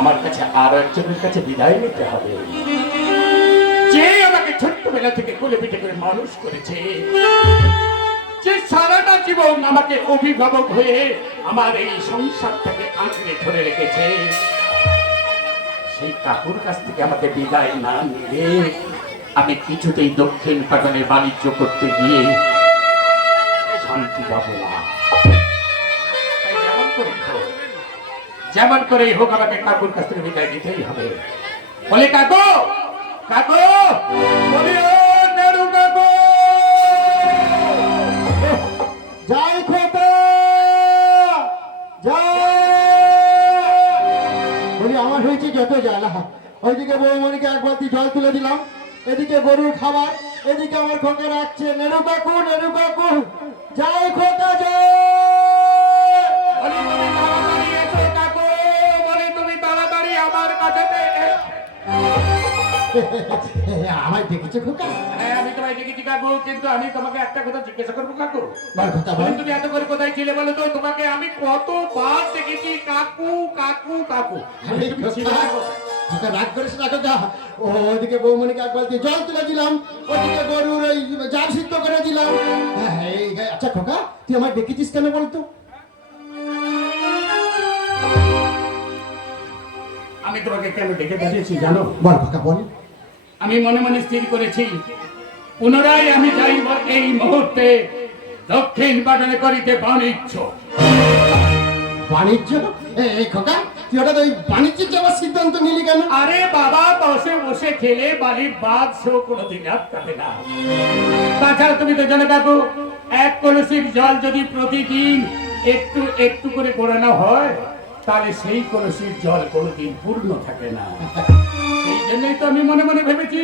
আমার কাছে আরও একজনের কাছে বিদায় নিতে হবে। যে আমাকে ছোট্টবেলা থেকে কোলে পিঠে করে মানুষ করেছে, যে সারাটা জীবন আমাকে অভিভাবক হয়ে আমার এই সংসারটাকে আঁকড়ে ধরে রেখেছে, সেই কাকুর কাছ থেকে আমাকে বিদায় না নিলে আমি কিছুতেই দক্ষিণ পাটনে বাণিজ্য করতে গিয়ে শান্তি পাবো না। যেমন করেই হোক আমাকে কাকুর কাছ থেকে বিদায় দিতেই হবে। বলে, কাকু কাকু আমার হয়েছে যত জ্বালা। ওইদিকে বৌমণিকে এক বালতি জল তুলে দিলাম। এদিকে গরুর খাবার, এদিকে আমার খোকে রাখছে, নেড়ু কাকু নেড়ু কাকু খোকা? হ্যাঁ আমি তোমায় ডেকেছি কাকু কিন্তু আমি তোমাকে একটা কথা জিজ্ঞাসা করব কাকু বল কথা বল। তুমি এত করে কোথায় ছিলে বলো তো? তোমাকে আমি কতবার দেখেছি কাকু কাকু কাকু। আরে খোকা, না কোথায়? খোকা রাগ করিস না খোকা। ওদিকে বৌমণিকে এক বালতি জল তুলে দিলাম ওদিকে গরুর ওই জাল সিদ্ধ করে দিলাম। হ্যাঁ, আচ্ছা খোকা তুই আমার ডেকেছিস কেন বলতো? আমি তোমাকে কেন ডেকে পাঠিয়েছি জানো? বল খোকা বল। আমি মনে মনে স্থির করেছি। পুনরায় আমি যাইব এই মুহূর্তে দক্ষিণ পাটনে করিতে বাণিজ্য। বাণিজ্য? এই খোকা তুই হঠাৎ ওই বাণিজ্যের যাওয়ার সিদ্ধান্ত নিলি কেন? আরে বাবা বসে বসে খেলে বাড়ির বাদ কোনোদিন না। তাছাড়া তুমি তো জানো কাকু এক কলসির জল যদি প্রতিদিন একটু একটু করে গড়ানো হয় তাহলে সেই কলসির জল কোনোদিন পূর্ণ থাকে না। সেই জন্যই তো আমি মনে মনে ভেবেছি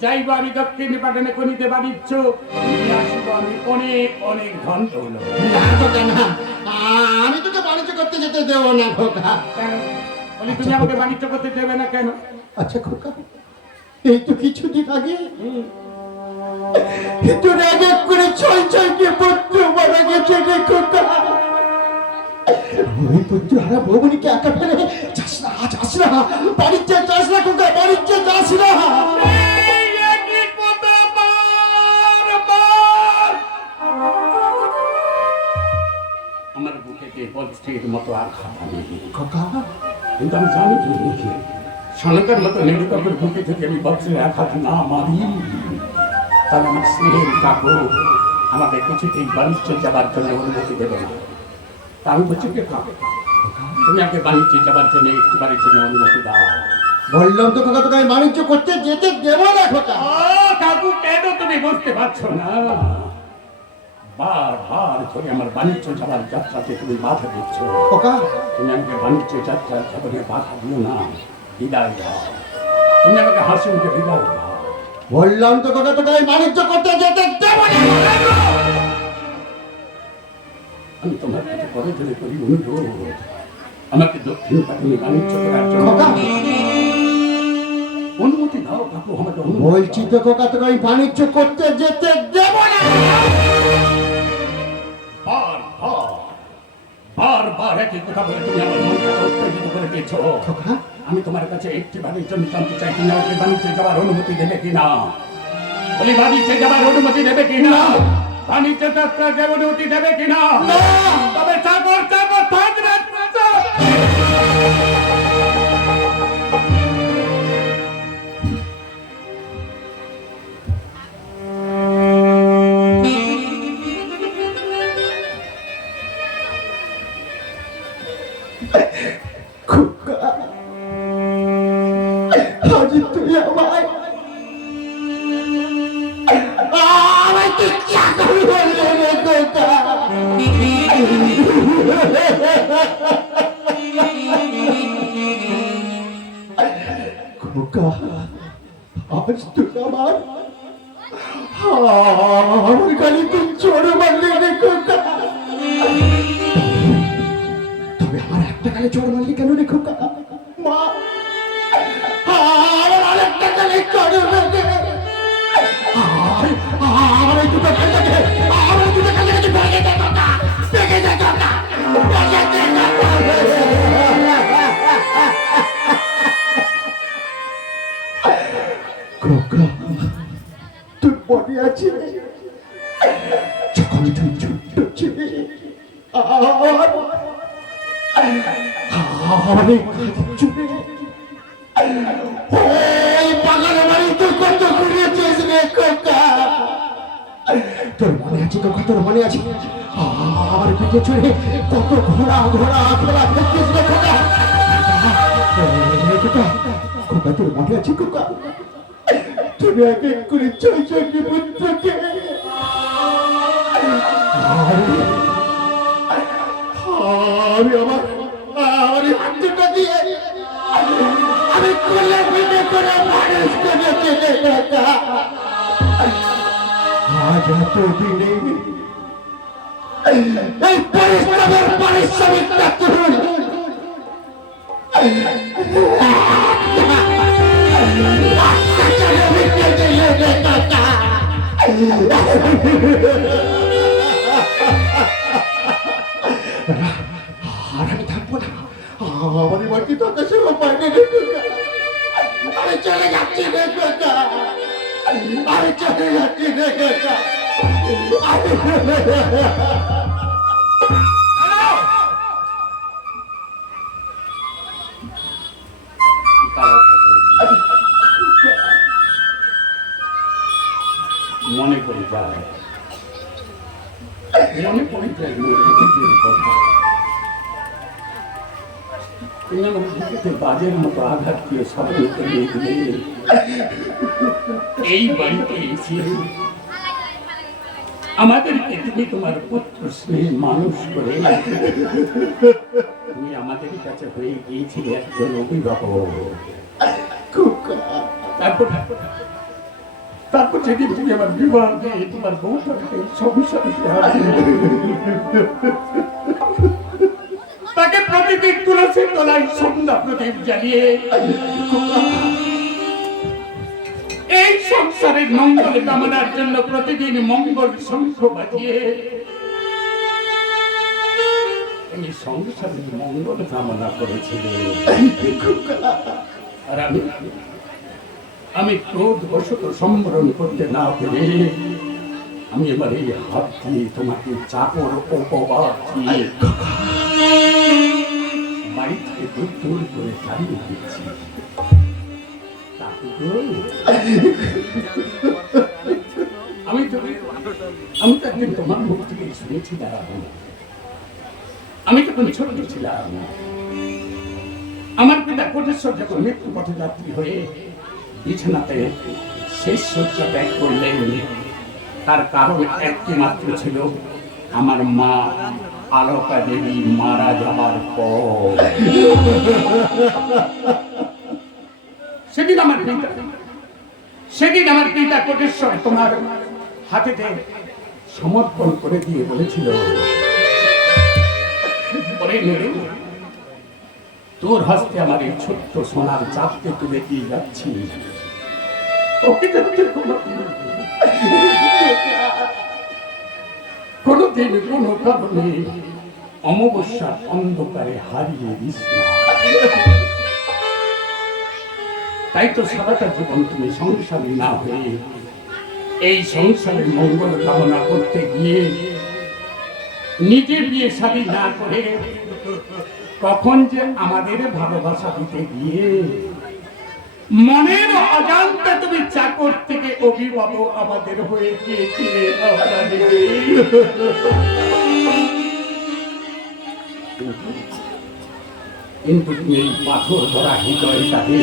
যাইব আমি দক্ষিণ পাটনে কনিতে বাণিজ্য নিয়ে আসব আমি অনেক অনেক ধন আ- আমি তোকে বাণিজ্য করতে যেতে দেবো না খোকা। বলি তুমি আমাকে বাণিজ্য করতে দেবে না কেন? আচ্ছা খোকা এই তো কিছুদিন আগে তোর এক করে ছয় ছয়টি পুত্র মারা গেছে রে খোকা। ওই পুত্র হারা বৌমনিকে একা ফেলে যাস না যাস না যাস না খোকা বাণিজ্যে যাস না। আমার বজ্রের মতো আঘাত আমি খোকা কিন্তু আমি জানি তুমি সনকার মতো নেড়ুকাপুর বুকে থেকে আমি বজ্রের আঘাত না মারি তাহলে আমার স্নেহের কাকু আমাকে কিছুতেই বাণিজ্য যাবার জন্য অনুমতি দেবে না। আমি বলছি কে তুমি আমাকে বাণিজ্যে যাবার জন্য একটু বাড়ির জন্য অনুমতি দাও। বললাম তো খোকা তোকে আমি বাণিজ্য করতে যেতে দেবো না খোকা কাকু কেন তুমি বুঝতে পারছ না? বার বার করে আমার বাণিজ্য যাবার যাত্রাতে তুমি বাধা দিচ্ছ। খোকা। তুমি আমাকে বাণিজ্য যাত্রার জীবনে বাধা দিও না বিদায় দাও। তুমি আমাকে হাসি মুখে বিদায় দাও। বললাম তো খোকা তোকে আমি বাণিজ্য করতে যেতে দেবো না আমি তোমার কাছে করে করি অনুরোধ আমাকে দক্ষিণ পাটনে বাণিজ্য করার জন্য অনুমতি দাও কাকু আমাকে বলছি তো তোকে আমি বাণিজ্য করতে যেতে দেবো না। বার বার বার বার একই কথা বলে তুমি আমার মনকে উত্তেজিত করে দিয়েছ। খোকা। আমি তোমার কাছে একটি বাণিজ্য জানতে চাই তুমি আমাকে বাণিজ্যে যাওয়ার অনুমতি দেবে কিনা? বলি বাণিজ্যে যাওয়ার অনুমতি দেবে কিনা? বাণিজ্য যাত্রা যে অনুমতি দেবে কিনা? তবে চাকর চাকর থাকবে খোকা আজ তুই আমায় খোকা আজ তুই আমার। আমার গালি তুই চোর মারলি রে খোকা। তবে আমার একটা গালে চোর মারলি কেন রে খোকা? মা আমার আরেকটা গালে চোর মারলি। আমার এই দুটো তোর মনে আছে খোকা তোর মনে আছে আমার পিঠে চড়ে কত ঘোড়া ঘোড়া ঘোড়া ফেলছিস রে তোর মনে আছে খোকা তুমি এক এক করে ছয় ছয়টি পুত্রকে আমি আমার আমার হাতটা দিয়ে আমি কোলে পিঠে করে মানুষ করেছি রে খোকা আজ এত দিনে এই পরিশ্রমের পারিশ্রমিকটা তুই আর আমি চলে যাচ্ছি আমি চলে যাচ্ছি। মনে যায়। মনে পড়ে বাজের মতো আঘাত দিয়ে স্মরণ এই বাড়িতে এসে আমাদেরকে তুমি তোমার পুত্র স্নেহে মানুষ করে। তুমি আমাদের কাছে হয়ে গিয়েছিলে একজন অভিভাবক। তারপর তারপর সেদিন তুমি আমার বিবাহ দিয়ে তোমার বউটাকে প্রতিদিন তুলসীর তলায় সন্ধ্যা প্রদীপ জ্বালিয়ে এই সংসারের মঙ্গল কামনার জন্য প্রতিদিন মঙ্গল শঙ্খ বাজিয়ে এই সংসারের মঙ্গল কামনা করেছিল। আর আমি আমি ক্রোধ বশত সম্বরণ করতে না পেরে আমি এবার এই হাত দিয়ে তোমাকে চাপর উপবাদ দিয়ে করে দিচ্ছি আমি তো আমি তো একদিন তোমার মুখ থেকে শুনেছিলাম আমি তখন ছোট ছিলাম। আমার পিতা কোটেশ্বর যখন মৃত্যু পথে যাত্রী হয়ে বিছানাতে শেষ শয্যা ত্যাগ করলেন, তার কারণ একটি মাত্র ছিল আমার মা আলোকা দেবী মারা যাবার পর। সেদিন আমার পিতা, সেদিন আমার পিতা কোটেশ্বর তোমার হাতেতে সমর্পণ করে দিয়ে বলেছিল তোর হস্তে আমার এই ছোট্ট সোনার চাপকে তুলে দিয়ে যাচ্ছি। ওকে কোনোদিন কোনোদিন কারণে অমাবস্যার অন্ধকারে হারিয়ে দিস তাই তো সারাটা জীবন তুমি সংসারী না হয়ে এই সংসারের মঙ্গল কামনা করতে গিয়ে নিজের বিয়ে শাদী না করে কখন যে আমাদের ভালোবাসা দিতে গিয়ে মনের অজান্তে তুমি চাকর থেকে অভিভাবক আমাদের হয়ে গিয়েছিলে কিন্তু তুমি পাথর ধরা হৃদয়টাকে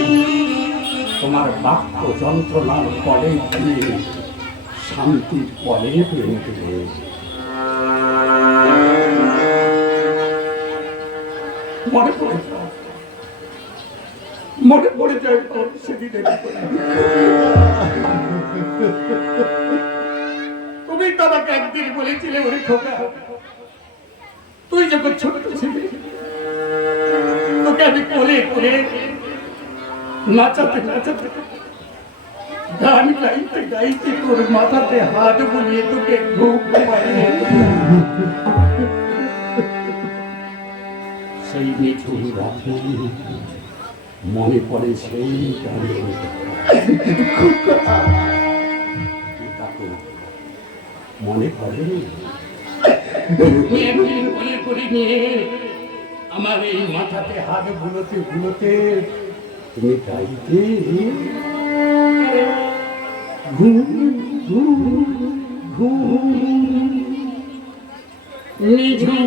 তোমার বাক্য যন্ত্রণার কলে দিয়ে শান্তির কলে দেবে মনে পড়ে মনে পড়ে যায় তোর তুমি তো আমাকে একদিন বলেছিলে, ওরে খোকা, তুই যখন ছোট ছিলি, তোকে আমি কোলে কোলে নাচাতে নাচাতে, গান গাইতে গাইতে তোর মাথাতে হাত বুলিয়ে তোকে ঘুম পাইয়ে সেই মিঠুন রাতে মনে পড়ে সেই মনে পড়ে করে নিয়ে আমার এই মাথাতে হাত বুলোতে বুলোতে তুমি গাইতে ঘুম ঘুম ঘুম নিঝুম